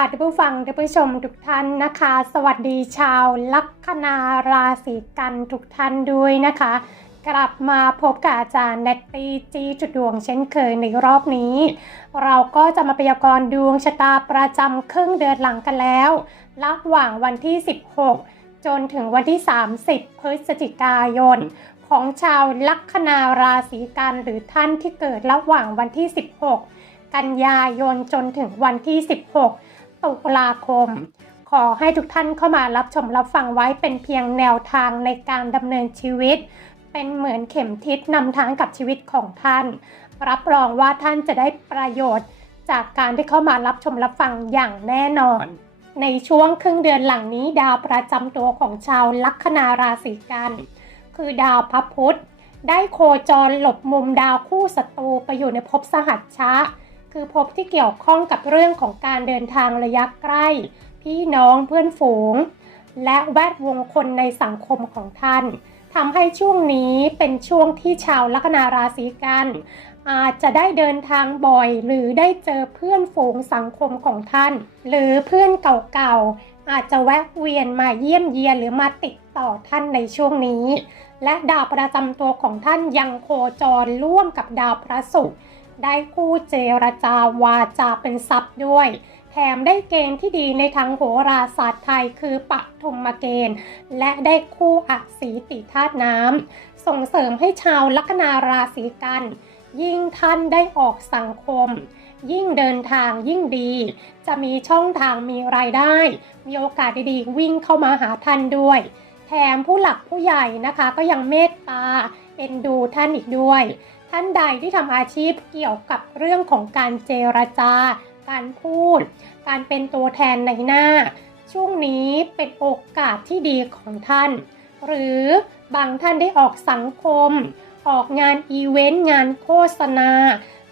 ท่านผู้ฟังท่านผู้ชมทุกท่านนะคะ สวัสดีชาวลัคนาราศีกันทุกท่านด้วยนะคะ กลับมาพบกับอาจารย์เนตตี้จีจุดดวงเช่นเคยในรอบนี้ เราก็จะมาพยากรณ์ดวงชะตาประจำครึ่งเดือนหลังกันแล้วระหว่างวันที่ 16 จนถึงวันที่ 30 พฤศจิกายน ของชาวลัคนาราศีกันหรือท่านที่เกิดระหว่างวันที่ 16 กันยายนจนถึงวันที่ 16 ตุลาคม ขอให้ทุกท่านเข้ามารับชมรับฟังไว้เป็นเพียงแนวทางในการดำเนินชีวิต เป็นเหมือนเข็มทิศนำทางกับชีวิตของท่าน รับรองว่าท่านจะได้ประโยชน์ จากการที่เข้ามารับชมรับฟังอย่างแน่นอน ในช่วงครึ่งเดือนหลังนี้ดาวประจำตัวของชาวลัคนาราศีกันคือดาวพระพุธได้โคจรหลบมุมดาวคู่ศัตรูไปอยู่ในภพสหัชชะ คือภพที่เกี่ยวข้องกับเรื่องของการเดินทางระยะใกล้ พี่น้องเพื่อนฝูง และแวดวงคนในสังคมของท่านทำให้ช่วงนี้เป็นช่วงที่ชาวลัคนาราศีกัน อาจจะได้เดินทางบ่อย หรือได้เจอเพื่อนฝูงสังคมของท่าน หรือเพื่อนเก่าๆ อาจจะแวะเวียนมาเยี่ยมเยียนหรือมาติดต่อท่านในช่วงนี้ และดาวประจำตัวของท่านยังโคจรร่วมกับดาวพระศุกร์ ได้คู่เจรจาวาจาเป็นทรัพย์ด้วย แถมได้เกณฑ์ที่ดีในทางโหราศาสตร์ไทยคือปฐมเกณฑ์ และได้คู่อักษีติธาตุน้ำส่งเสริมให้ชาวลัคนาราศีกัน ยิ่งท่านได้ออกสังคมยิ่งเดินทางยิ่งดี จะมีช่องทางมีรายได้ มีโอกาสดีๆ วิ่งเข้ามาหาท่านด้วย แถมผู้หลักผู้ใหญ่นะคะ ก็ยังเมตตาเอ็นดูท่านอีกด้วย ท่านใดที่ทำอาชีพเกี่ยวกับเรื่องของการเจรจา การพูด การเป็นตัวแทนในหน้า ช่วงนี้เป็นโอกาสที่ดีของท่าน หรือบางท่านได้ออกสังคม ออกงานอีเวนต์งานโฆษณา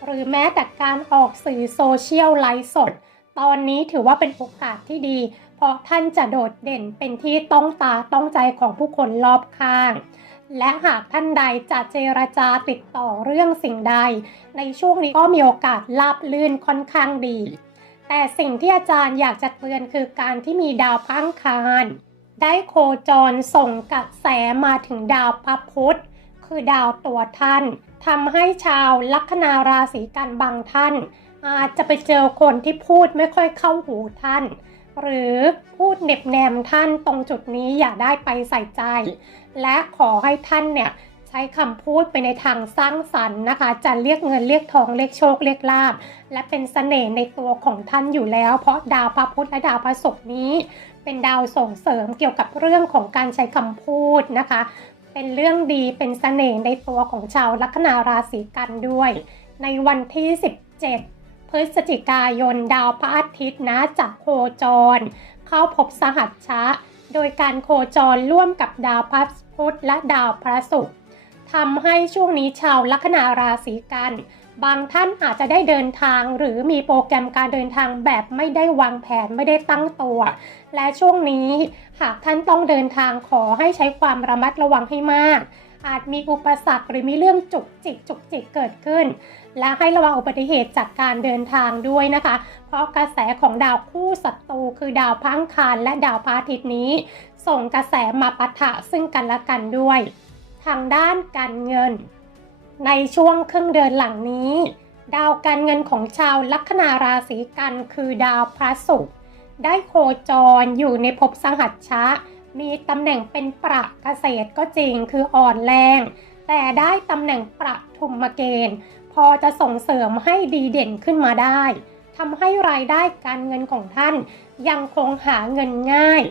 หรือแม้แต่การออกสื่อโซเชียลไลฟ์สด ตอนนี้ถือว่าเป็นโอกาสที่ดี เพราะท่านจะโดดเด่นเป็นที่ต้องตาต้องใจของผู้คนรอบข้าง และหากท่านใดจะเจรจาติดต่อเรื่องสิ่งใด ในช่วงนี้ก็มีโอกาสราบลื่นค่อนข้างดี แต่สิ่งที่อาจารย์อยากจะเตือนคือการที่มีดาวพังคารได้โคจรส่งกระแสมาถึงดาวพระพุธคือดาวตัวท่านทำให้ชาวลัคนาราศีกันบางท่าน อาจจะไปเจอคนที่พูดไม่ค่อยเข้าหูท่าน หรือพูดเหน็บแนมท่านตรงจุดนี้อย่าได้ไปใส่ใจ และขอให้ท่านเนี่ยใช้คำพูดไปในทางสร้างสรรค์นะคะ จะเรียกเงินเรียกทองเรียกโชคเรียกลาบและเป็นเสน่ห์ในตัวของท่านอยู่แล้ว เพราะดาวพระพุธและดาวพระศุกร์นี้ เป็นดาวส่งเสริมเกี่ยวกับเรื่องของการใช้คำพูดนะคะ เป็นเรื่องดีเป็นเสน่ห์ในตัวของชาวลัคนาราศีกันด้วย ในวันที่ 17 พฤศจิกายนดาวพระอาทิตย์นะจะโคจร เข้าพบสหัชชะ โดยการโคจรร่วมกับดาวพระพุธและดาวพระศุกร์ทำให้ช่วงนี้ชาวลัคนาราศีกัน บางท่านอาจจะได้เดินทางหรือมีโปรแกรมการเดินทางแบบไม่ได้วางแผนไม่ได้ตั้งตัว และช่วงนี้หากท่านต้องเดินทางขอให้ใช้ความระมัดระวังให้มาก อาจมีอุปสรรคหรือมีเรื่องจุกจิกจุกจิกเกิดขึ้น และให้ระวังอุบัติเหตุจากการเดินทางด้วยนะคะ เพราะกระแสของดาวคู่ศัตรูคือดาวพังคารและดาวพระอาทิตย์นี้ ส่งกระแสมาปะทะซึ่งกันและกันด้วย ทางด้านการเงิน ในช่วงครึ่งเดือนหลังนี้ ดาวการเงินของชาวลัคนาราศีกันคือดาวพระศุกร์ได้โคจรอยู่ในภพสหัชชะ มีตำแหน่งเป็นประเกษตรก็จริงคืออ่อนแรง แต่ได้ตำแหน่งประทุมเกณฑ์ อจะส่งเสริมให้ดีเด่นขึ้นมาได้ทำให้รายได้การเงินของท่าน ยังคงหาเงินง่าย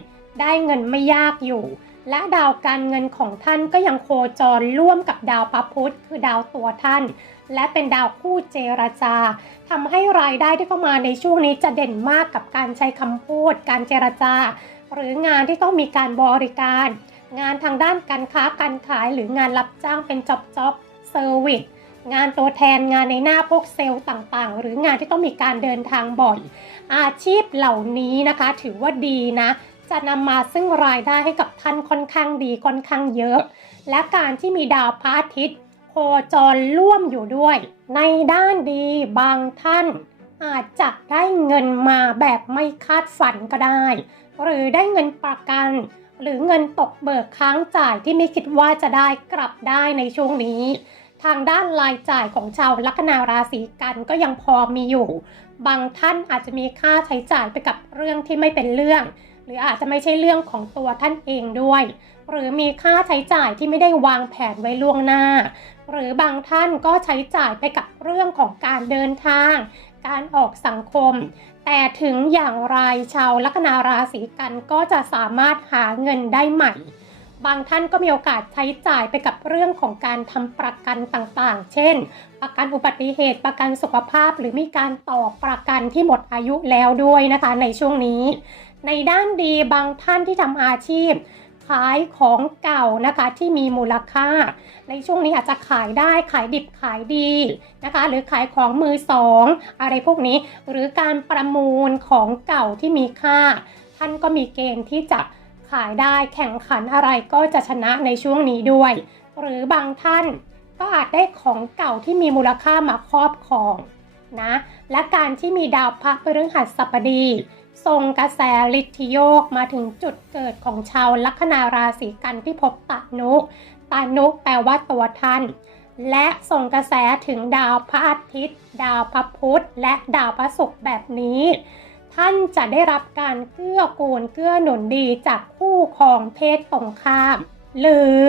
ได้เงินไม่ยากอยู่ และดาวการเงินของท่านก็ยังโคจรร่วมกับดาวพระพุธคือดาวตัวท่าน และเป็นดาวคู่เจรจาทำให้รายได้ที่เข้ามาในช่วงนี้จะเด่นมากกับการใช้คำพูด การเจรจา หรืองานที่ต้องมีการบริการ งานทางด้านการค้าการขายหรืองานรับจ้างเป็นจ็อบจ็อบเซอร์วิส งานตัวแทนงานในหน้าพวกเซลล์ต่างๆ หรืองานที่ต้องมีการเดินทางบ่อย อาชีพเหล่านี้นะคะ ถือว่าดีนะ จะนำมาซึ่งรายได้ให้กับท่านค่อนข้างดีค่อนข้างเยอะ และการที่มีดาวพระอาทิตย์โคจรร่วมอยู่ด้วย ในด้านดีบางท่าน อาจจะได้เงินมาแบบไม่คาดฝันก็ได้ หรือได้เงินประกันหรือเงินตกเบิกค้างจ่ายที่ไม่คิดว่าจะได้กลับได้ในช่วงนี้ ทางด้านรายจ่ายของชาวลัคนาราศีกันก็ยังพอมีอยู่ บางท่านอาจจะมีค่าใช้จ่ายไปกับเรื่องที่ไม่เป็นเรื่อง หรืออาจจะไม่ใช่เรื่องของตัวท่านเองด้วย หรือมีค่าใช้จ่ายที่ไม่ได้วางแผนไว้ล่วงหน้า หรือบางท่านก็ใช้จ่ายไปกับเรื่องของการเดินทาง การออกสังคม แต่ถึงอย่างไรชาวลัคนาราศีกันก็จะสามารถหาเงินได้ใหม่ บางท่านก็มีโอกาสใช้จ่ายไปกับเรื่องของการทำประกันต่างๆ เช่น ประกันอุบัติเหตุประกันสุขภาพ หรือมีการต่อประกันที่หมดอายุแล้วด้วยนะคะในช่วงนี้ ในด้านดีบางท่านที่ทำอาชีพขายของเก่านะคะที่มีมูลค่า ในช่วงนี้อาจจะขายได้ขายดิบขายดีนะคะ หรือขายของมือสองอะไรพวกนี้ หรือการประมูลของเก่าที่มีค่า ท่านก็มีเกณฑ์ที่จะ ขายได้แข่งขันอะไรก็จะชนะในช่วงนี้ด้วย หรือบางท่านก็อาจได้ของเก่าที่มีมูลค่ามาครอบครองนะและการที่มีดาวพระพฤหัสบดีทรงกระแสลิทธิโยกมาถึงจุดเกิดของชาวลัคนาราศีกันที่พบตานุตานุแปลว่าตัวท่าน และส่งกระแสถึงดาวพระอาทิตย์ ดาวพระพุธและดาวพระศุกร์แบบนี้ ท่านจะได้รับการเกื้อกูลเกื้อหนุนดีจากคู่ครองเพศตรงข้ามหรือ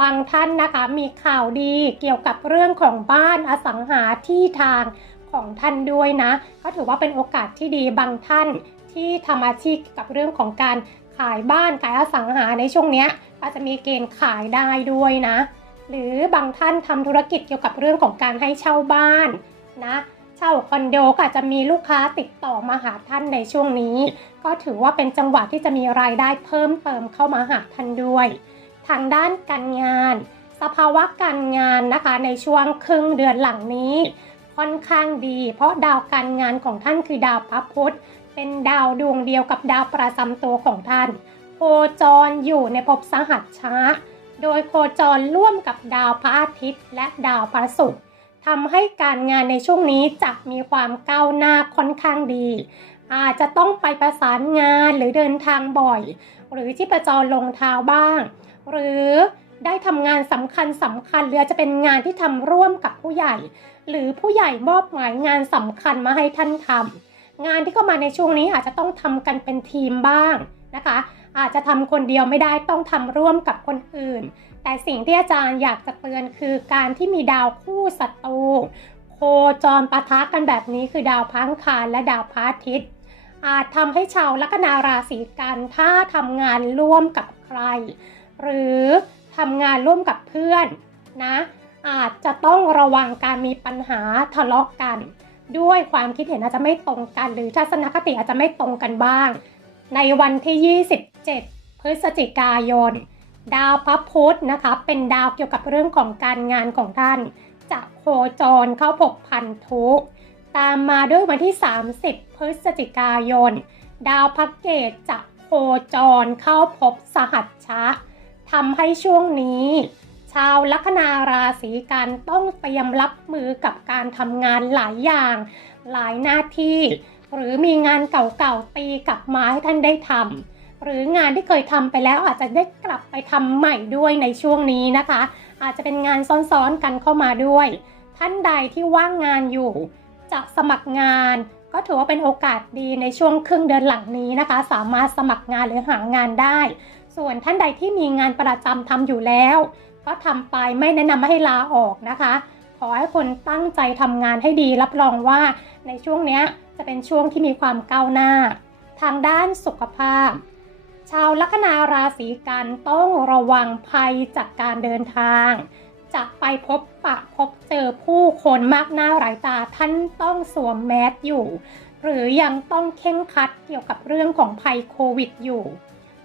บางท่านนะคะมีข่าวดีเกี่ยวกับเรื่องของบ้านอสังหาที่ทางของท่านด้วยนะก็ถือว่าเป็นโอกาสที่ดีบางท่านที่ทำอาชีพกับเรื่องของการขายบ้านขายอสังหาในช่วงนี้อาจจะมีเกณฑ์ขายได้ด้วยนะ หรือบางท่านทำธุรกิจเกี่ยวกับเรื่องของการให้เช่าบ้านนะ เช่าคอนโดก็อาจจะมีลูกค้าติดต่อมาหาท่านในช่วงนี้ ก็ถือว่าเป็นจังหวะที่จะมีรายได้เพิ่มเติมเข้ามาหาท่านด้วย ทางด้านการงาน สภาวะการงานนะคะในช่วงครึ่งเดือนหลังนี้ ค่อนข้างดี เพราะดาวการงานของท่านคือดาวพระพุธเป็นดาวดวงเดียวกับดาวประจำตัวของท่านโคจรอยู่ในภพสหัสช้า โดยโคจรร่วมกับดาวพระอาทิตย์และดาวพระศุกร์ ทำให้การงานในช่วงนี้จะมีความก้าวหน้าค่อนข้างดี อาจจะต้องไปประสานงานหรือเดินทางบ่อย หรือที่ประจรลงเท้าบ้าง หรือได้ทำงานสำคัญสำคัญหรือจะเป็นงานที่ทำร่วมกับผู้ใหญ่ หรือผู้ใหญ่มอบหมายงานสำคัญมาให้ท่านทำงานที่เข้ามาในช่วงนี้อาจจะต้องทำกันเป็นทีมบ้างนะคะ อาจจะทำคนเดียวไม่ได้ต้องทำร่วมกับคนอื่น แต่สิ่งที่อาจารย์อยากจะเตือนคือการที่มีดาวคู่ศัตรูโคจรปะทะกันแบบนี้คือดาวพังคารและดาวพระอาทิตย์ อาจทำให้ชาวลัคนาราศีกันถ้าทำงานร่วมกับใคร หรือทำงานร่วมกับเพื่อนนะอาจจะต้องระวังการมีปัญหาทะเลาะกัน ด้วยความคิดเห็นอาจจะไม่ตรงกัน หรือทัศนคติอาจจะไม่ตรงกันบ้าง ในวันที่ 27 พฤศจิกายน ดาวพระพุธนะคะ เป็นดาวเกี่ยวกับเรื่องของการงานของท่าน จะโคจรเข้าภพพันธุตามมาด้วยวันที่ 30 พฤศจิกายน ดาวพักเกตจะโคจรเข้าภพสหัชชะทำให้ช่วงนี้ ชาวลัคนาราศีกันต้องเตรียมรับมือกับการทำงานหลายอย่าง หลายหน้าที่ หรือมีงานเก่าๆตีกลับมาให้ท่านได้ทำ หรืองานที่เคยทำไปแล้วอาจจะได้กลับไปทำใหม่ด้วยในช่วงนี้นะคะ อาจจะเป็นงานซ้อนๆกันเข้ามาด้วย ท่านใดที่ว่างงานอยู่จะสมัครงาน ก็ถือว่าเป็นโอกาสดีในช่วงครึ่งเดือนหลังนี้นะคะ สามารถสมัครงานหรือหางานได้ ส่วนท่านใดที่มีงานประจำทำอยู่แล้ว ก็ทำไปไม่แนะนำให้ลาออกนะคะ ขอให้คนตั้งใจทำงานให้ดีรับรองว่าในช่วงเนี้ยจะเป็นช่วงที่มีความก้าวหน้า ทางด้านสุขภาพ ชาวลัคนาราศีกันต้องระวังภัยจากการเดินทาง จะไปพบปะพบเจอผู้คนมากหน้าหลายตาท่านต้องสวมแมสอยู่ หรือยังต้องเข่งคัดเกี่ยวกับเรื่องของภัยโควิดอยู่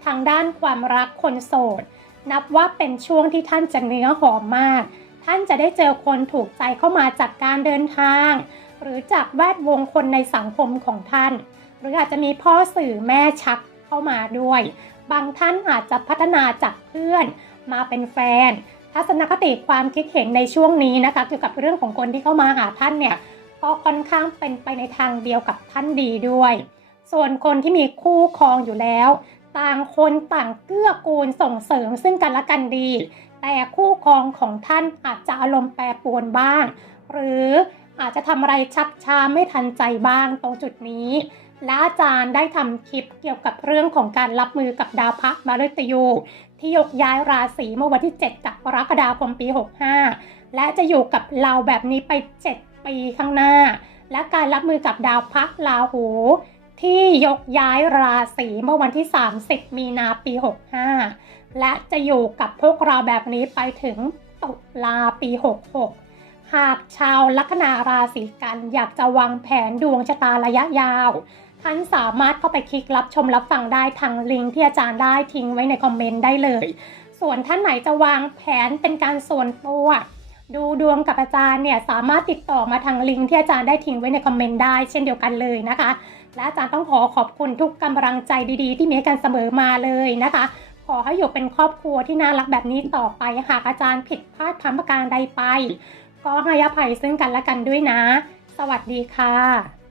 ทางด้านความรักคนโสด นับว่าเป็นช่วงที่ท่านจะเนื้อหอมมาก ท่านจะได้เจอคนถูกใจเข้ามาจากการเดินทาง หรือจากแวดวงคนในสังคมของท่าน หรืออาจจะมีพ่อสื่อแม่ชัก เข้ามาด้วย บางท่านอาจจะพัฒนาจากเพื่อนมาเป็นแฟน ทัศนคติความคิดเห็นในช่วงนี้นะคะ เกี่ยวกับเรื่องของคนที่เข้ามาหาท่านเนี่ยก็ค่อนข้างเป็นไปในทางเดียวกับท่านดีด้วย ส่วนคนที่มีคู่ครองอยู่แล้ว ต่างคนต่างเกื้อกูลส่งเสริมซึ่งกันและกันดี แต่คู่ครองของท่านอาจจะอารมณ์แปรปรวนบ้าง หรืออาจจะทำอะไรชักช้าไม่ทันใจบ้างตรงจุดนี้ และอาจารย์ได้ทำคลิปเกี่ยวกับเรื่องของการรับมือกับดาวพระมฤตยู ที่ยกย้ายราศีเมื่อวันที่ 7 กรกฎาคมปี 65 และจะอยู่กับเราแบบนี้ไป 7 ปีข้างหน้า และการรับมือกับดาวพระราหู ที่ยกย้ายราศีเมื่อวันที่ 30 มีนาปี 65 และจะอยู่กับพวกเราแบบนี้ไปถึงตุลาปี 66หากชาวลัคนาราศีกันอยากจะวางแผนดวงชะตาระยะยาว ท่านสามารถเข้าไปคลิกรับชมรับฟังได้ทางลิงก์ที่อาจารย์ได้ทิ้งไว้ในคอมเมนต์ได้เลย ส่วนท่านไหนจะวางแผนเป็นการส่วนตัวดูดวงกับอาจารย์เนี่ยสามารถติดต่อมาทางลิงก์ที่อาจารย์ได้ทิ้งไว้ในคอมเมนต์ได้เช่นเดียวกันเลยนะคะ และอาจารย์ต้องขอขอบคุณทุกกำลังใจดีๆ ที่มีกันเสมอมาเลยนะคะ ขอให้อยู่เป็นครอบครัวที่น่ารักแบบนี้ต่อไปหากอาจารย์ผิดพลาดทำประการใดไป ก็ให้อภัยซึ่งกันและกันด้วยนะ สวัสดีค่ะ